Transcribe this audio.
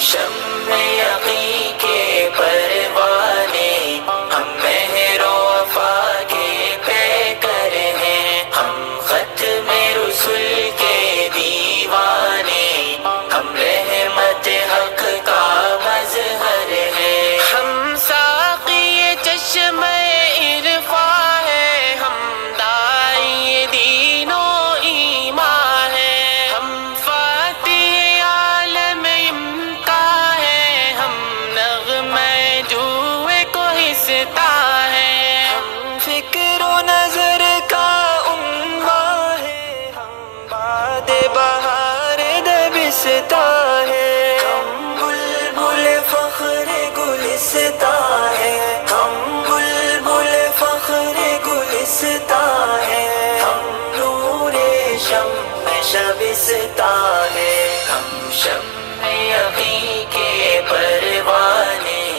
شمع یقین کے پروانے، ہم مہر و وفا کے پیکر ہیں، ہم ختم رسل کے دیوانے، ہم رحمت حق کا مظہر ہیں، ہم ساقی چشمہ عرفاں ہیں، ہم داعی دین و ایمان ہیں، ہم فاتح عالم امتا ہیں، ہم نغمہ جوئے کوہستا ہیں، ہم فکر و نظر کا عنواں ہے، ہم باد بہار دبستہ ہے، ہم بلبل فخر گلستہ ہے، ہم بلبل فخر گلستہ ہے، ہم نور شمع شبستہ ہے، ہم شمع